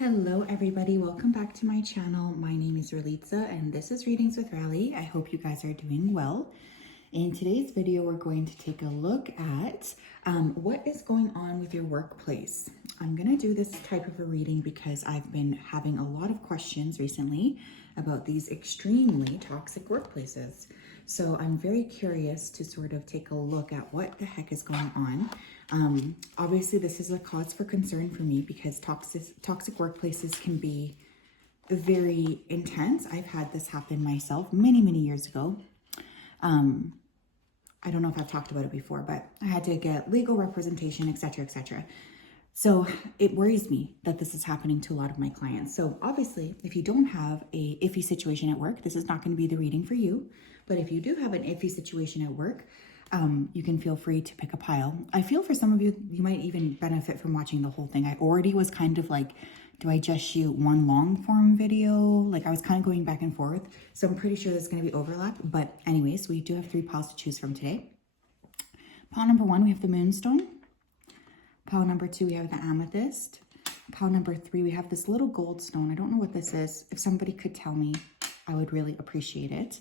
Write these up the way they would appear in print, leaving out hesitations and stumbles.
Hello everybody, welcome back to my channel. My name is Ralitza and this is Readings with Rally. I hope you guys are doing well. In today's video, we're going to take a look at what is going on with your workplace. I'm going to do this type of a reading because I've been having a lot of questions recently about these extremely toxic workplaces. So I'm very curious to sort of take a look at what the heck is going on. Obviously, this is a cause for concern for me because toxic workplaces can be very intense. I've had this happen myself many years ago. I don't know if I've talked about it before, but I had to get legal representation, etc., etc. So it worries me that this is happening to a lot of my clients. So obviously, if you don't have a iffy situation at work, this is not going to be the reading for you. But if you do have an iffy situation at work, you can feel free to pick a pile. I feel for some of you, you might even benefit from watching the whole thing. I already was kind of like, do I just shoot one long form video? Like I was kind of going back and forth. So I'm pretty sure there's going to be overlap. But anyways, we do have 3 piles to choose from today. Pile number 1, we have the moonstone. Pile number 2, we have the amethyst. Pile number 3, we have this little gold stone. I don't know what this is. If somebody could tell me, I would really appreciate it.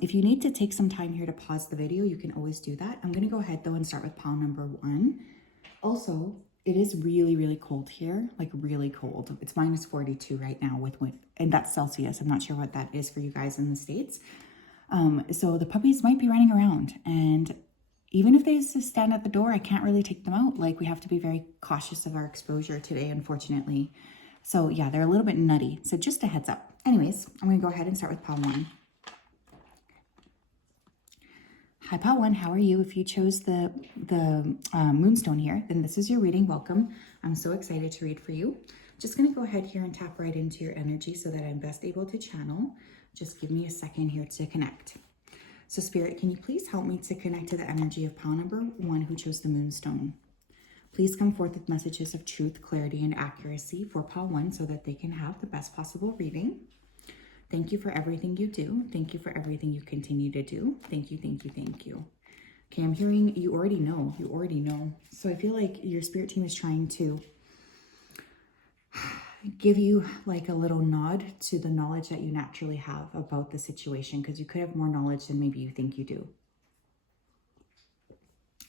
If you need to take some time here to pause the video, you can always do that. I'm going to go ahead though and start with pile number 1. Also, it is really cold here, like really cold. It's minus 42 right now and that's Celsius. I'm not sure what that is for you guys in the States. So the puppies might be running around, and even if they just stand at the door, I can't really take them out. Like we have to be very cautious of our exposure today, unfortunately. So yeah, they're a little bit nutty. So just a heads up. Anyways, I'm going to go ahead and start with pile 1. Hi, pile 1, how are you? If you chose the moonstone here, then this is your reading. Welcome. I'm so excited to read for you. Just going to go ahead here and tap right into your energy so that I'm best able to channel. Just give me a second here to connect. So Spirit, can you please help me to connect to the energy of pile number 1 who chose the moonstone? Please come forth with messages of truth, clarity, and accuracy for pile 1 so that they can have the best possible reading. Thank you for everything you do. Thank you for everything you continue to do. Thank you. Okay, I'm hearing you already know. You already know. So I feel like your spirit team is trying to give you like a little nod to the knowledge that you naturally have about the situation, because you could have more knowledge than maybe you think you do.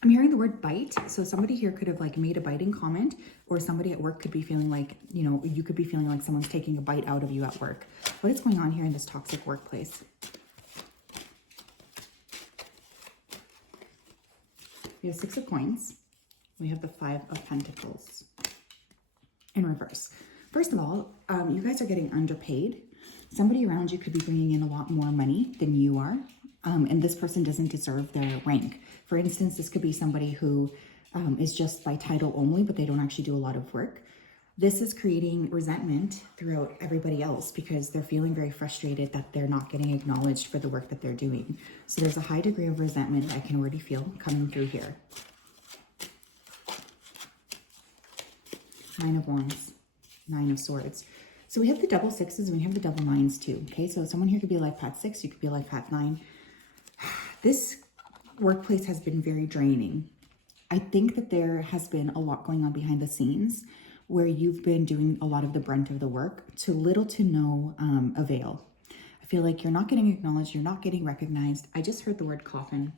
I'm hearing the word bite. So somebody here could have like made a biting comment, or somebody at work could be feeling like, you know, you could be feeling like someone's taking a bite out of you at work. What is going on here in this toxic workplace? We have 6 of coins. We have the 5 of pentacles in reverse. First of all, you guys are getting underpaid. Somebody around you could be bringing in a lot more money than you are. And this person doesn't deserve their rank. For instance, this could be somebody who is just by title only, but they don't actually do a lot of work. This is creating resentment throughout everybody else because they're feeling very frustrated that they're not getting acknowledged for the work that they're doing. So there's a high degree of resentment I can already feel coming through here. 9 of Wands, 9 of Swords. So we have the double 6s and we have the double 9s too. Okay, so someone here could be a life path 6, you could be a life path 9. This workplace has been very draining. I think that there has been a lot going on behind the scenes where you've been doing a lot of the brunt of the work to little to no avail. I feel like you're not getting acknowledged, you're not getting recognized. I just heard the word coffin.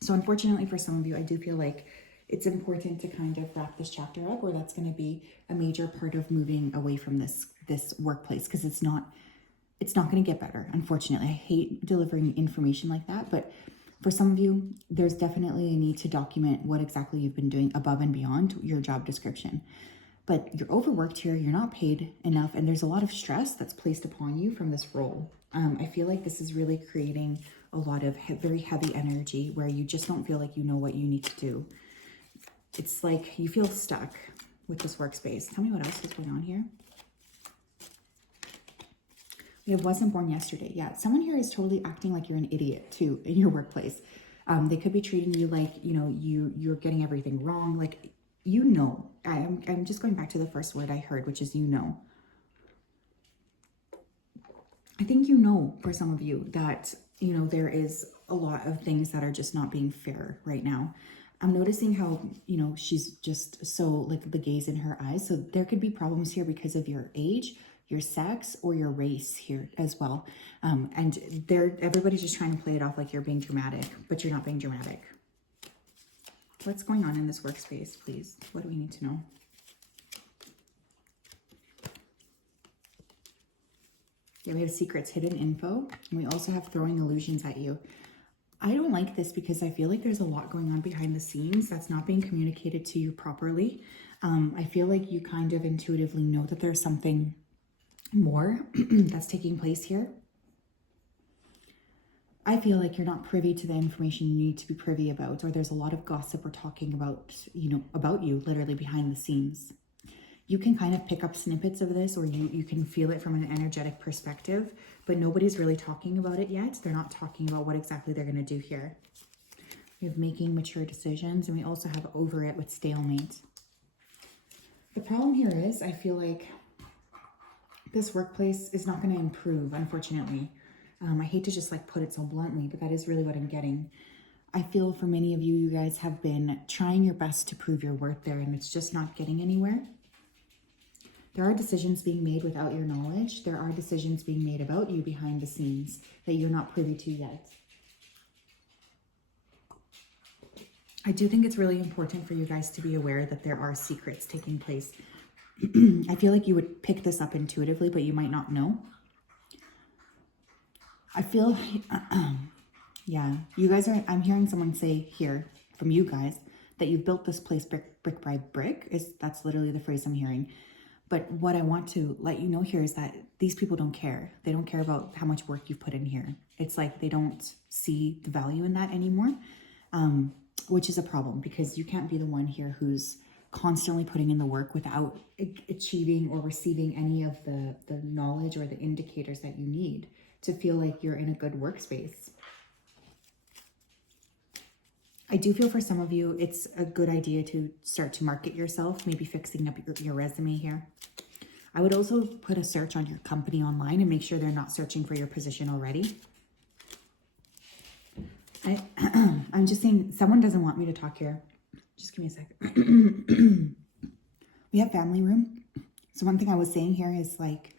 So unfortunately for some of you, I do feel like it's important to kind of wrap this chapter up, or that's going to be a major part of moving away from this workplace, because it's not going to get better. Unfortunately, I hate delivering information like that, but for some of you, there's definitely a need to document what exactly you've been doing above and beyond your job description. But you're overworked here, you're not paid enough, and there's a lot of stress that's placed upon you from this role. I feel like this is really creating a lot of very heavy energy where you just don't feel like you know what you need to do. It's like you feel stuck with this workspace. Tell me what else is going on here. We have wasn't born yesterday. Yeah, someone here is totally acting like you're an idiot too in your workplace. They could be treating you like, you know, you're getting everything wrong. Like, you know, I'm just going back to the first word I heard, which is you know. I think you know for some of you that, you know, there is a lot of things that are just not being fair right now. I'm noticing how, you know, she's just so like the gaze in her eyes. So there could be problems here because of your age, your sex, or your race here as well. And everybody's just trying to play it off like you're being dramatic, but you're not being dramatic. What's going on in this workspace, please? What do we need to know? Yeah, we have secrets, hidden info, and we also have throwing illusions at you. I don't like this because I feel like there's a lot going on behind the scenes that's not being communicated to you properly. I feel like you kind of intuitively know that there's something more that's taking place here. I feel like you're not privy to the information you need to be privy about, or there's a lot of gossip or talking about, you know, about you literally behind the scenes. You can kind of pick up snippets of this, or you can feel it from an energetic perspective, but nobody's really talking about it yet. They're not talking about what exactly they're going to do here. We have making mature decisions, and we also have over it with stalemate. The problem here is I feel like this workplace is not going to improve, unfortunately. I hate to just like put it so bluntly, but that is really what I'm getting. I feel for many of you, you guys have been trying your best to prove your worth there, and it's just not getting anywhere. There are decisions being made without your knowledge. There are decisions being made about you behind the scenes that you're not privy to yet. I do think it's really important for you guys to be aware that there are secrets taking place. I feel like you would pick this up intuitively, but you might not know. I feel, yeah, you guys are, I'm hearing someone say here from you guys that you've built this place brick by brick. That's literally the phrase I'm hearing. But what I want to let you know here is that these people don't care. They don't care about how much work you've put in here. It's like they don't see the value in that anymore, which is a problem because you can't be the one here who's constantly putting in the work without achieving or receiving any of the knowledge or the indicators that you need to feel like you're in a good workspace. I do feel for some of you, it's a good idea to start to market yourself, maybe fixing up your resume here. I would also put a search on your company online and make sure they're not searching for your position already. I'm just saying, someone doesn't want me to talk here. Just give me a second. We have family room. So one thing I was saying here is like,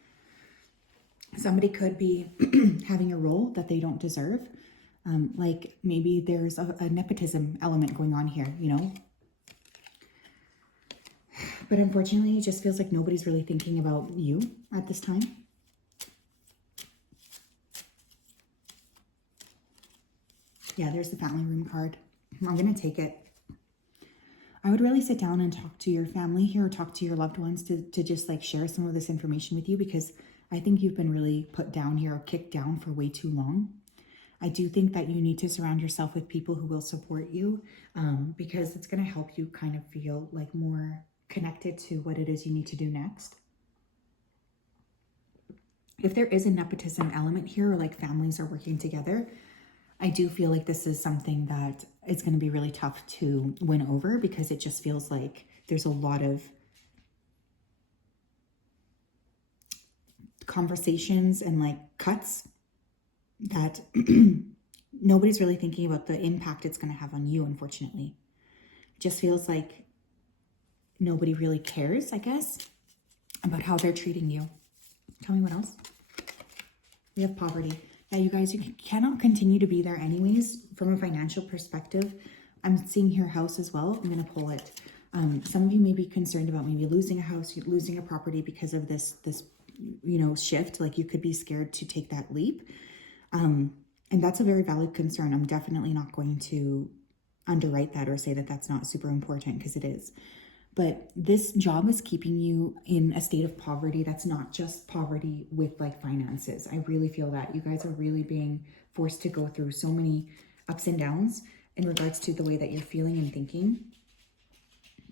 somebody could be having a role that they don't deserve. Like maybe there's a nepotism element going on here, you know? But unfortunately, it just feels like nobody's really thinking about you at this time. Yeah, there's the family room card. I'm going to take it. I would really sit down and talk to your family here, or talk to your loved ones to just like share some of this information with you, because I think you've been really put down here or kicked down for way too long. I do think that you need to surround yourself with people who will support you, because it's going to help you kind of feel like more connected to what it is you need to do next. If there is a nepotism element here, or like families are working together, I do feel like this is something that it's going to be really tough to win over, because it just feels like there's a lot of conversations and like cuts that nobody's really thinking about the impact it's going to have on you, unfortunately. It just feels like nobody really cares, I guess, about how they're treating you. Tell me what else. We have poverty. Yeah, you guys, you cannot continue to be there anyways from a financial perspective. I'm seeing here house as well. I'm going to pull it. Some of you may be concerned about maybe losing a house, losing a property because of this you know, shift. Like you could be scared to take that leap. And that's a very valid concern. I'm definitely not going to underwrite that or say that that's not super important, because it is. But this job is keeping you in a state of poverty that's not just poverty with like finances. I really feel that you guys are really being forced to go through so many ups and downs in regards to the way that you're feeling and thinking,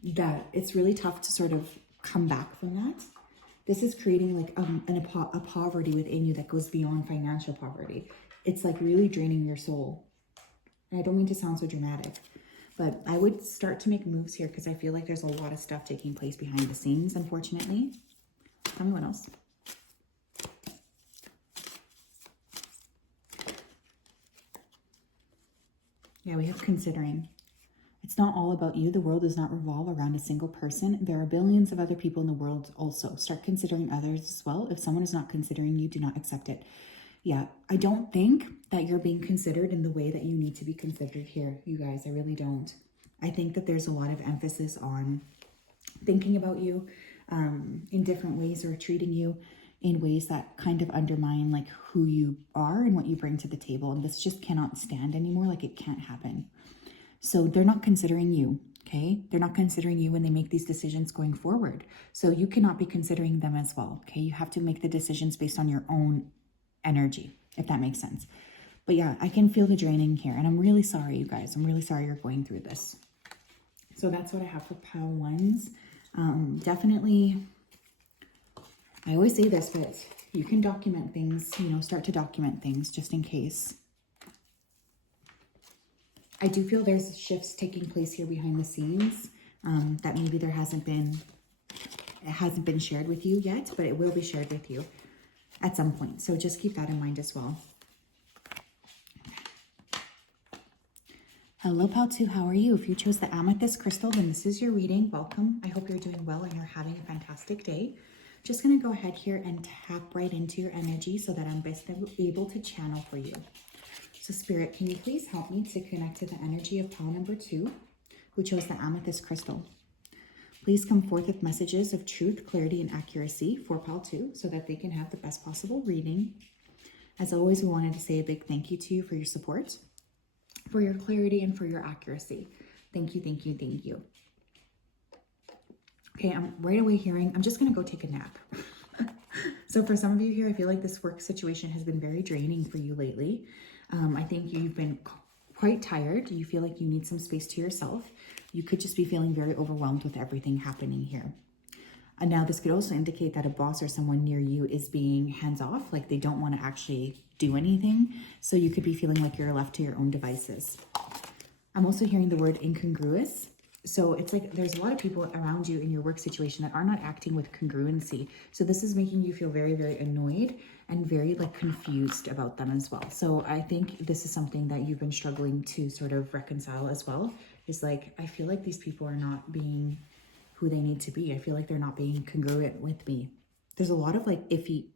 that it's really tough to sort of come back from that. This is creating like a poverty within you that goes beyond financial poverty. It's like really draining your soul. And I don't mean to sound so dramatic, but I would start to make moves here, because I feel like there's a lot of stuff taking place behind the scenes, unfortunately. Tell me what else. Yeah, we have considering. It's not all about you. The world does not revolve around a single person. There are billions of other people in the world also. Start considering others as well. If someone is not considering you, do not accept it. Yeah, I don't think that you're being considered in the way that you need to be considered here, you guys. I really don't. I think that there's a lot of emphasis on thinking about you in different ways, or treating you in ways that kind of undermine like who you are and what you bring to the table. And this just cannot stand anymore. Like, it can't happen. So they're not considering you, okay? They're not considering you when they make these decisions going forward. So you cannot be considering them as well, okay? You have to make the decisions based on your own energy, if that makes sense. But yeah, I can feel the draining here, and I'm really sorry, you guys. I'm really sorry you're going through this. So that's what I have for pile ones. Definitely, I always say this, but you can document things, you know, start to document things just in case. I do feel there's shifts taking place here behind the scenes that maybe it hasn't been shared with you yet, but it will be shared with you at some point. So just keep that in mind as well. Hello, Pal 2. How are you? If you chose the amethyst crystal, then this is your reading. Welcome. I hope you're doing well and you're having a fantastic day. Just going to go ahead here and tap right into your energy so that I'm best able to channel for you. So Spirit, can you please help me to connect to the energy of pile number 2, who chose the amethyst crystal? Please come forth with messages of truth, clarity, and accuracy for pile 2 so that they can have the best possible reading. As always, we wanted to say a big thank you to you for your support, for your clarity, and for your accuracy. Thank you, thank you, thank you. Okay, I'm right away hearing, I'm just going to go take a nap. So for some of you here, I feel like this work situation has been very draining for you lately. I think you've been quite tired. You feel like you need some space to yourself. You could just be feeling very overwhelmed with everything happening here. And now this could also indicate that a boss or someone near you is being hands-off, like they don't want to actually do anything. So you could be feeling like you're left to your own devices. I'm also hearing the word incongruous. So it's like there's a lot of people around you in your work situation that are not acting with congruency. So this is making you feel very, very annoyed and very like confused about them as well. So I think this is something that you've been struggling to sort of reconcile as well. Is like, I feel like these people are not being who they need to be. I feel like they're not being congruent with me. There's a lot of like iffy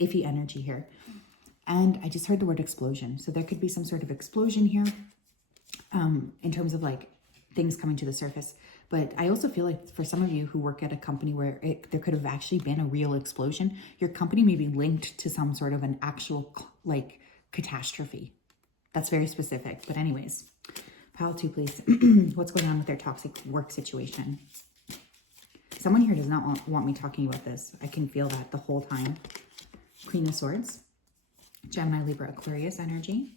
energy here. And I just heard the word explosion. So there could be some sort of explosion here in terms of like things coming to the surface. But I also feel like for some of you who work at a company where there could have actually been a real explosion, your company may be linked to some sort of an actual like catastrophe. That's very specific. But anyways, pile 2, please. What's going on with their toxic work situation? Someone here does not want me talking about this. I can feel that the whole time. Queen of Swords, Gemini, Libra, Aquarius energy,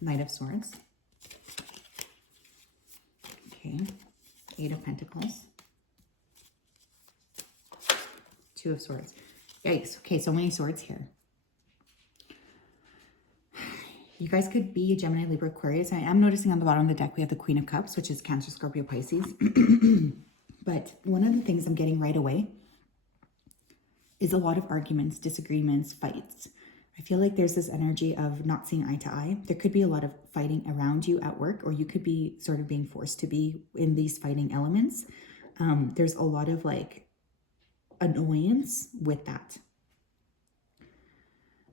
Knight of Swords. Okay, 8 of Pentacles, 2 of Swords. Yikes. Okay, so many swords here. You guys could be a Gemini, Libra, Aquarius. I am noticing on the bottom of the deck we have the Queen of Cups, which is Cancer, Scorpio, Pisces. But one of the things I'm getting right away is a lot of arguments, disagreements, fights. I feel like there's this energy of not seeing eye to eye. There could be a lot of fighting around you at work, or you could be sort of being forced to be in these fighting elements. There's a lot of like annoyance with that.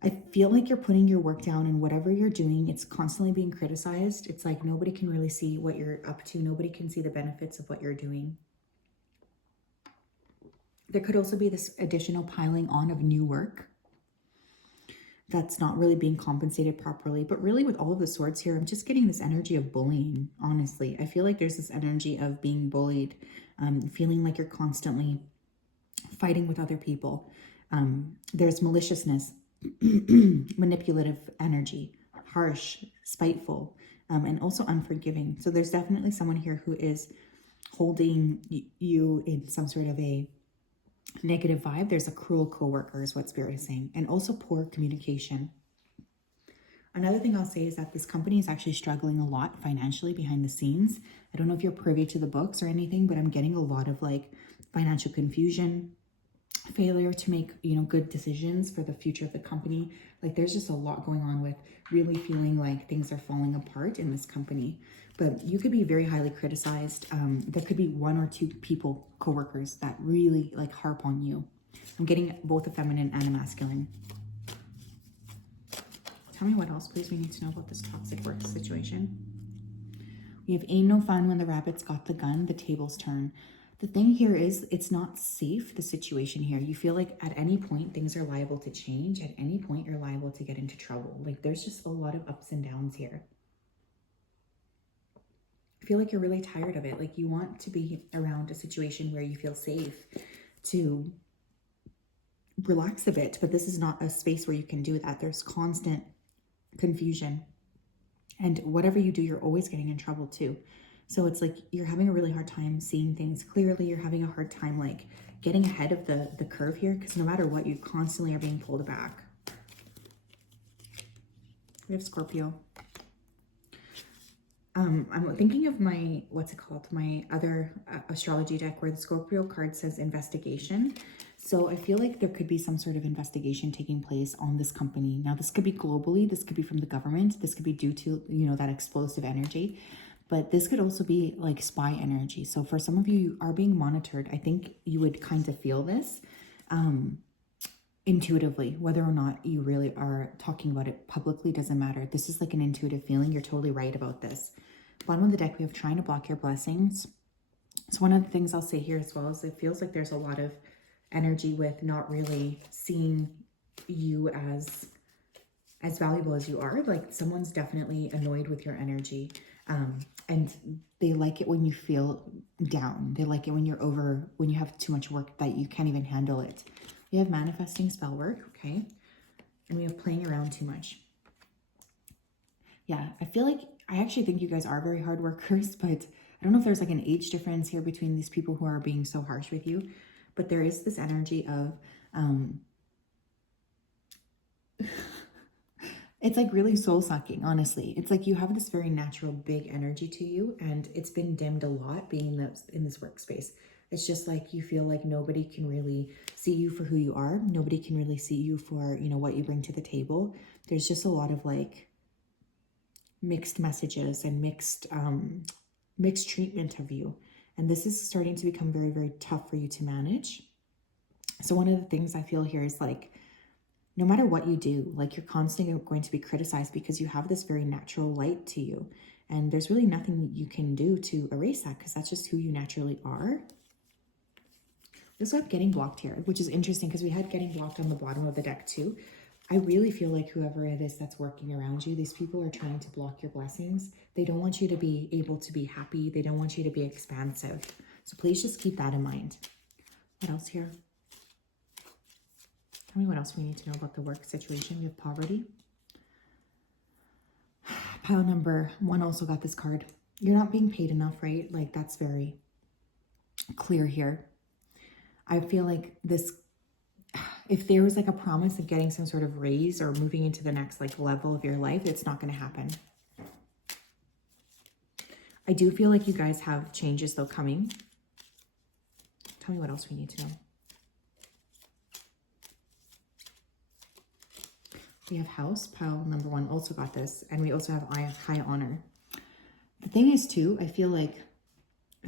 I feel like you're putting your work down, and whatever you're doing, it's constantly being criticized. It's like nobody can really see what you're up to. Nobody can see the benefits of what you're doing. There could also be this additional piling on of new work that's not really being compensated properly. But really with all of the swords here, I'm just getting this energy of bullying, honestly. I feel like there's this energy of being bullied, feeling like you're constantly fighting with other people. There's maliciousness, manipulative energy, harsh, spiteful, and also unforgiving. So there's definitely someone here who is holding you in some sort of a negative vibe. There's a cruel coworker is what Spirit is saying, and also poor communication. Another thing I'll say is that this company is actually struggling a lot financially behind the scenes. I don't know if you're privy to the books or anything, but I'm getting a lot of like financial confusion, failure to make, you know, good decisions for the future of the company. Like there's just a lot going on with really feeling like things are falling apart in this company. But you could be very highly criticized. There could be 1 or 2 people, coworkers, that really like harp on you. I'm getting both a feminine and a masculine. Tell me what else, please, we need to know about this toxic work situation. We have ain't no fun when the rabbit's got the gun, the tables turn. The thing here is it's not safe, the situation here. You feel like at any point things are liable to change. At any point you're liable to get into trouble. Like there's just a lot of ups and downs here. I feel like you're really tired of it. Like you want to be around a situation where you feel safe to relax a bit, but this is not a space where you can do that. There's constant confusion. And whatever you do, you're always getting in trouble too. So it's like you're having a really hard time seeing things clearly. You're having a hard time like getting ahead of the curve here, because no matter what, you constantly are being pulled back. We have Scorpio. I'm thinking of my, what's it called? My other astrology deck where the Scorpio card says investigation. So I feel like there could be some sort of investigation taking place on this company. Now, this could be globally. This could be from the government. This could be due to, you know, that explosive energy. But this could also be like spy energy. So for some of you are being monitored. I think you would kind of feel this intuitively. Whether or not you really are talking about it publicly doesn't matter. This is like an intuitive feeling. You're totally right about this. Bottom of the deck, we have trying to block your blessings. So one of the things I'll say here as well is it feels like there's a lot of energy with not really seeing you as valuable as you are. Like someone's definitely annoyed with your energy. And they like it when you feel down. They like it when you're when you have too much work that you can't even handle it. We have manifesting spell work, okay? And we have playing around too much. Yeah, I actually think you guys are very hard workers, but I don't know if there's like an age difference here between these people who are being so harsh with you, but there is this energy of, it's like really soul sucking, honestly. It's like you have this very natural big energy to you, and it's been dimmed a lot being in this workspace. It's just like you feel like nobody can really see you for who you are. Nobody can really see you for, you know, what you bring to the table. There's just a lot of like mixed messages and mixed treatment of you. And this is starting to become very, very tough for you to manage. So one of the things I feel here is like, no matter what you do, like you're constantly going to be criticized because you have this very natural light to you. And there's really nothing you can do to erase that because that's just who you naturally are. We also have getting blocked here, which is interesting because we had getting blocked on the bottom of the deck too. I really feel like whoever it is that's working around you, these people are trying to block your blessings. They don't want you to be able to be happy. They don't want you to be expansive. So please just keep that in mind. What else here? Tell me what else we need to know about the work situation. We have poverty. Pile number 1 also got this card. You're not being paid enough, right? Like that's very clear here. I feel like this, if there was like a promise of getting some sort of raise or moving into the next like level of your life, it's not going to happen. I do feel like you guys have changes though coming. Tell me what else we need to know. We have house, pile number 1 also got this. And we also have high honor. The thing is too, I feel like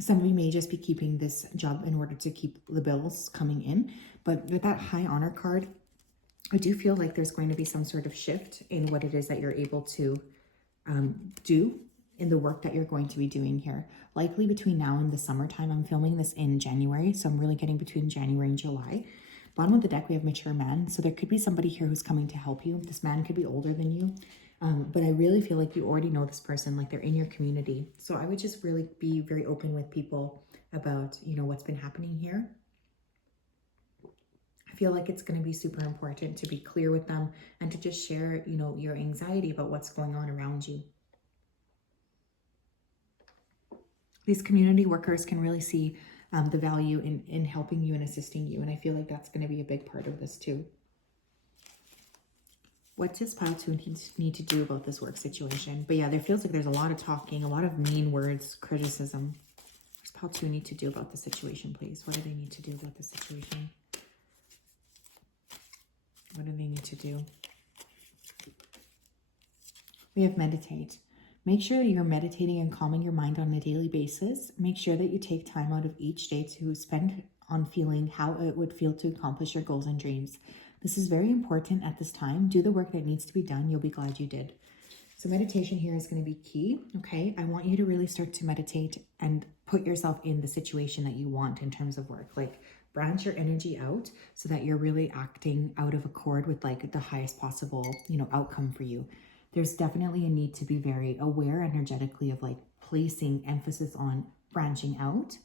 some of you may just be keeping this job in order to keep the bills coming in. But with that high honor card, I do feel like there's going to be some sort of shift in what it is that you're able to do in the work that you're going to be doing here. Likely between now and the summertime. I'm filming this in January, so I'm really getting between January and July. Bottom of the deck, we have mature man. So there could be somebody here who's coming to help you. This man could be older than you. But I really feel like you already know this person, like they're in your community. So I would just really be very open with people about, you know, what's been happening here. I feel like it's going to be super important to be clear with them and to just share, you know, your anxiety about what's going on around you. These community workers can really see the value in helping you and assisting you. And I feel like that's going to be a big part of this too. What does pile 2 need to do about this work situation? But yeah, there feels like there's a lot of talking, a lot of mean words, criticism. What does pile 2 need to do about the situation, please? What do they need to do about the situation? What do they need to do? We have meditate. Make sure that you're meditating and calming your mind on a daily basis. Make sure that you take time out of each day to spend on feeling how it would feel to accomplish your goals and dreams. This is very important at this time. Do the work that needs to be done. You'll be glad you did. So meditation here is going to be key, okay? I want you to really start to meditate and put yourself in the situation that you want in terms of work. Like, branch your energy out so that you're really acting out of accord with like the highest possible, outcome for you. There's definitely a need to be very aware energetically of like placing emphasis on branching out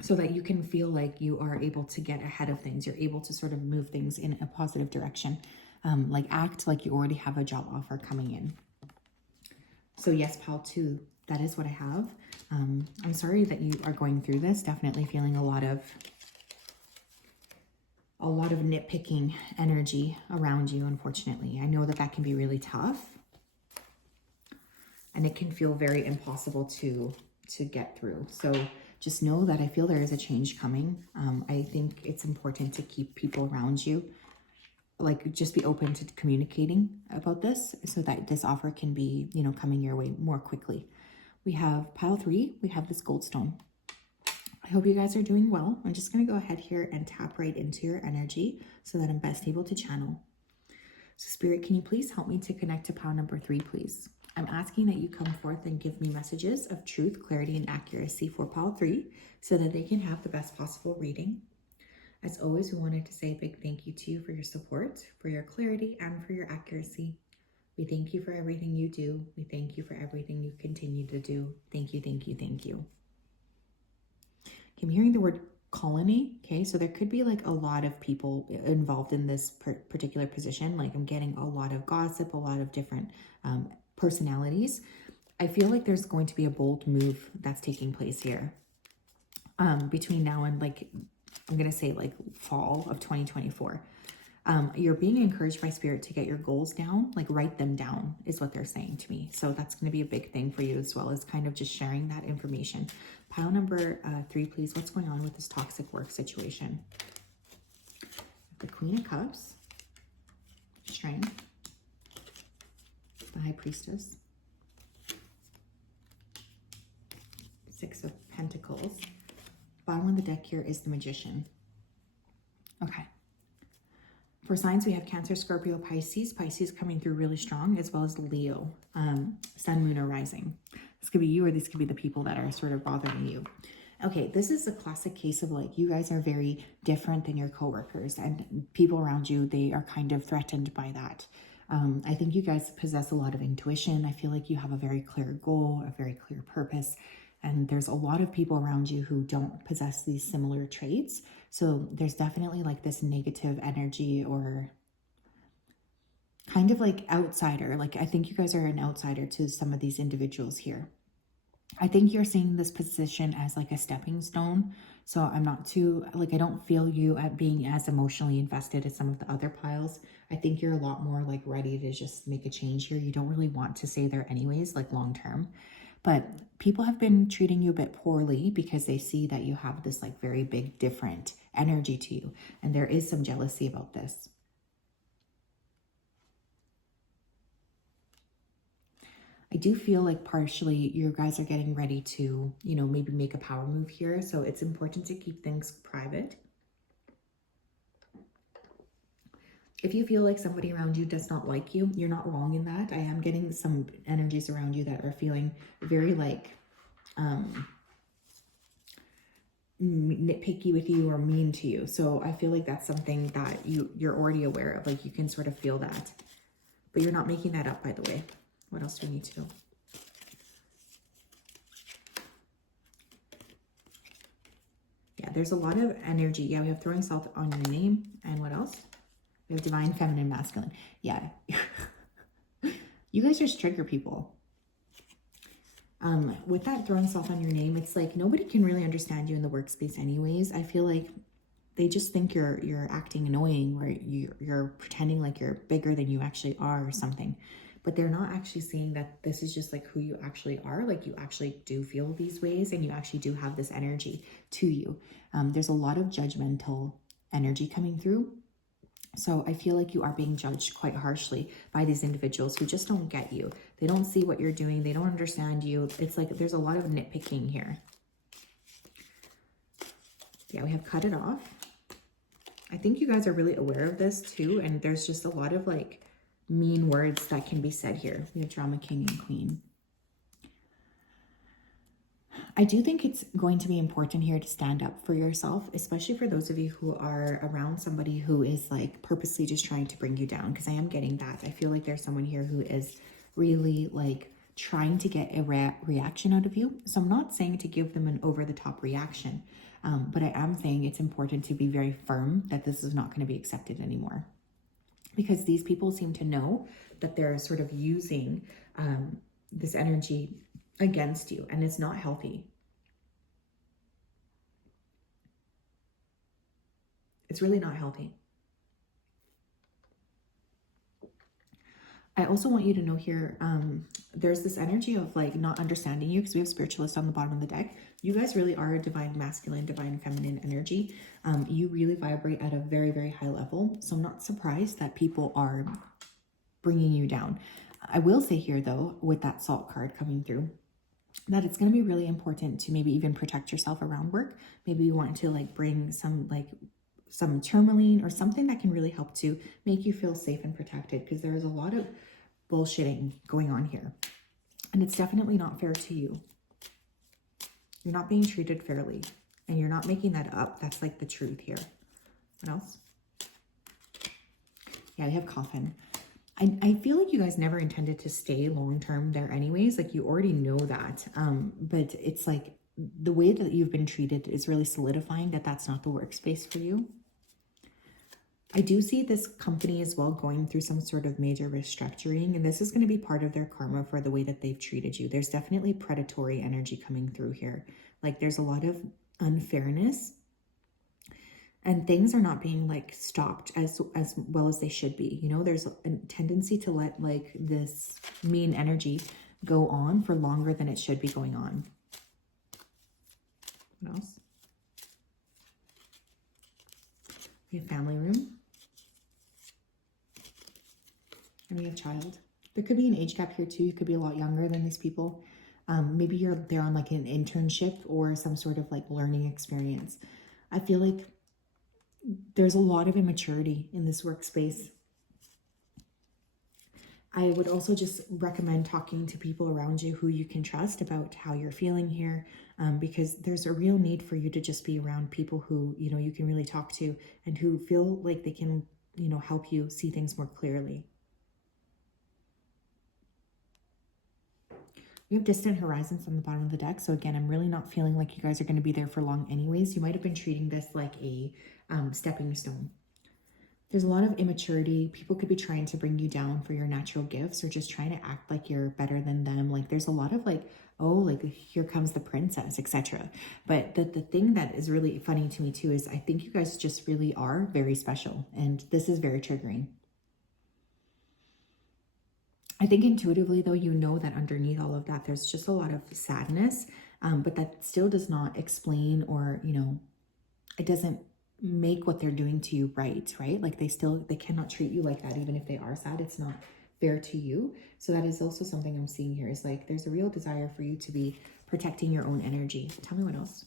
so that you can feel like you are able to get ahead of things. You're able to sort of move things in a positive direction. Like act like you already have a job offer coming in. So yes, pal, too, that is what I have. I'm sorry that you are going through this. Definitely feeling a lot of nitpicking energy around you, unfortunately. I know that that can be really tough. And it can feel very impossible to get through. So just know that I feel there is a change coming. I think it's important to keep people around you, like just be open to communicating about this so that this offer can be, coming your way more quickly. We have pile 3, we have this gold stone. I hope you guys are doing well. I'm just going to go ahead here and tap right into your energy so that I'm best able to channel. So Spirit, can you please help me to connect to pile number 3, please? I'm asking that you come forth and give me messages of truth, clarity, and accuracy for pile 3 so that they can have the best possible reading. As always, we wanted to say a big thank you to you for your support, for your clarity, and for your accuracy. We thank you for everything you do. We thank you for everything you continue to do. Thank you, thank you, thank you. Okay, I'm hearing the word colony. Okay, so there could be like a lot of people involved in this particular position. Like I'm getting a lot of gossip, a lot of different personalities. I feel like there's going to be a bold move that's taking place here between now and like, I'm going to say like fall of 2024. You're being encouraged by Spirit to get your goals down, like write them down is what they're saying to me. So that's going to be a big thing for you, as well as kind of just sharing that information. Pile number 3, please. What's going on with this toxic work situation? The Queen of Cups, Strength, the High Priestess, 6 of Pentacles. Bottom of the deck here is the Magician. Okay. For signs, we have Cancer, Scorpio, Pisces. Pisces coming through really strong, as well as Leo, Sun, Moon, or Rising. This could be you, or these could be the people that are sort of bothering you. Okay, this is a classic case of like, you guys are very different than your coworkers, and people around you, they are kind of threatened by that. I think you guys possess a lot of intuition. I feel like you have a very clear goal, a very clear purpose. And there's a lot of people around you who don't possess these similar traits. So there's definitely like this negative energy, or kind of like outsider. Like I think you guys are an outsider to some of these individuals here. I think you're seeing this position as like a stepping stone. So I'm not too, like, I don't feel you at being as emotionally invested as some of the other piles. I think you're a lot more like ready to just make a change here. You don't really want to stay there anyways, like long term. But people have been treating you a bit poorly because they see that you have this like very big different energy to you. And there is some jealousy about this. I do feel like partially you guys are getting ready to, maybe make a power move here. So it's important to keep things private. If you feel like somebody around you does not like you, you're not wrong in that. I am getting some energies around you that are feeling very like nitpicky with you or mean to you. So I feel like that's something that you're already aware of. Like you can sort of feel that. But you're not making that up, by the way. What else do we need to do? Yeah, there's a lot of energy. Yeah, we have throwing salt on your name. And what else? We have divine, feminine, masculine. Yeah. You guys just trigger people. With that throwing salt on your name, it's like nobody can really understand you in the workspace anyways. I feel like they just think you're acting annoying, or you're pretending like you're bigger than you actually are or something. But they're not actually seeing that this is just like who you actually are. Like you actually do feel these ways, and you actually do have this energy to you. There's a lot of judgmental energy coming through. So I feel like you are being judged quite harshly by these individuals who just don't get you. They don't see what you're doing. They don't understand you. It's like there's a lot of nitpicking here. Yeah, we have cut it off. I think you guys are really aware of this too. And there's just a lot of like mean words that can be said here. We have drama king and queen. I do think it's going to be important here to stand up for yourself, especially for those of you who are around somebody who is like purposely just trying to bring you down, because I am getting that. I feel like there's someone here who is really like trying to get a reaction out of you. So I'm not saying to give them an over-the-top reaction, but I am saying it's important to be very firm that this is not going to be accepted anymore, because these people seem to know that they're sort of using this energy against you, and it's not healthy. It's really not healthy. I also want you to know here, there's this energy of like not understanding you, because we have spiritualist on the bottom of the deck. You guys really are a divine masculine, divine feminine energy. You really vibrate at a very, very high level. So I'm not surprised that people are bringing you down. I will say here though, with that salt card coming through, that it's going to be really important to maybe even protect yourself around work. Maybe you want to like bring some tourmaline or something that can really help to make you feel safe and protected, because there is a lot of bullshitting going on here. And it's definitely not fair to you. You're not being treated fairly, and you're not making that up. That's like the truth here. What else? Yeah, we have coffin. I feel like you guys never intended to stay long-term there anyways. Like you already know that. But it's like the way that you've been treated is really solidifying that that's not the workspace for you. I do see this company as well going through some sort of major restructuring, and this is going to be part of their karma for the way that they've treated you. There's definitely predatory energy coming through here. Like there's a lot of unfairness, and things are not being like stopped as well as they should be. You know, there's a tendency to let like this mean energy go on for longer than it should be going on. What else? We have family room. And we have child. There could be an age gap here too. You could be a lot younger than these people. Maybe you're there on like an internship or some sort of like learning experience. I feel like there's a lot of immaturity in this workspace. I would also just recommend talking to people around you who you can trust about how you're feeling here, because there's a real need for you to just be around people who, you know, you can really talk to and who feel like they can, you know, help you see things more clearly. We have distant horizons on the bottom of the deck. So again, I'm really not feeling like you guys are going to be there for long anyways. You might have been treating this like a stepping stone. There's a lot of immaturity. People could be trying to bring you down for your natural gifts, or just trying to act like you're better than them. Like there's a lot of like, oh, like here comes the princess, etc. But the thing that is really funny to me too is I think you guys just really are very special, and this is very triggering. I think intuitively though, you know that underneath all of that, there's just a lot of sadness, but that still does not explain, or, you know, it doesn't make what they're doing to you right? Like they cannot treat you like that. Even if they are sad, it's not fair to you. So that is also something I'm seeing here, is like, there's a real desire for you to be protecting your own energy. Tell me what else.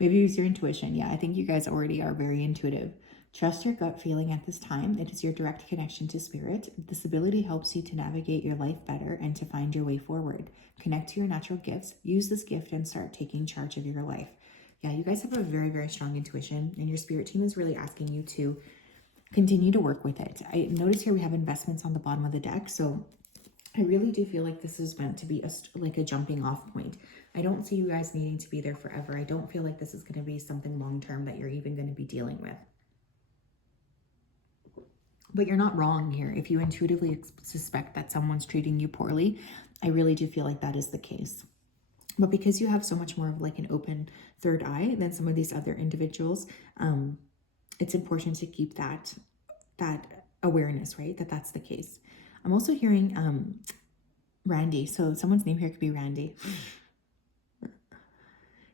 Maybe use your intuition. Yeah, I think you guys already are very intuitive. Trust your gut feeling at this time. It is your direct connection to spirit. This ability helps you to navigate your life better and to find your way forward. Connect to your natural gifts. Use this gift and start taking charge of your life. Yeah, you guys have a very, very strong intuition, and your spirit team is really asking you to continue to work with it. I notice here we have investments on the bottom of the deck. So I really do feel like this is meant to be like a jumping off point. I don't see you guys needing to be there forever. I don't feel like this is going to be something long-term that you're even going to be dealing with. But you're not wrong here. If you intuitively suspect that someone's treating you poorly, I really do feel like that is the case. But because you have so much more of like an open third eye than some of these other individuals, it's important to keep that awareness, right? That's the case. I'm also hearing Randy. So someone's name here could be Randy.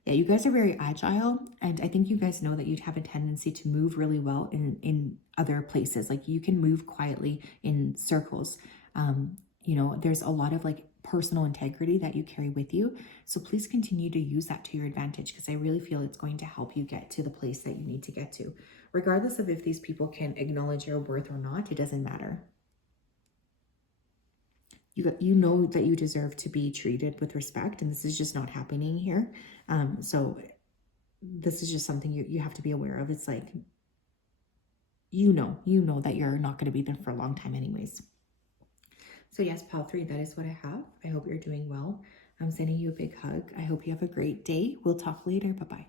Yeah, you guys are very agile, and I think you guys know that you'd have a tendency to move really well in other places. Like you can move quietly in circles. You know, there's a lot of like personal integrity that you carry with you. So please continue to use that to your advantage, because I really feel it's going to help you get to the place that you need to get to. Regardless of if these people can acknowledge your worth or not, it doesn't matter. You know that you deserve to be treated with respect, and this is just not happening here. So this is just something you have to be aware of. It's like, you know that you're not going to be there for a long time anyways. So yes, pile 3, that is what I have. I hope you're doing well. I'm sending you a big hug. I hope you have a great day. We'll talk later. Bye-bye.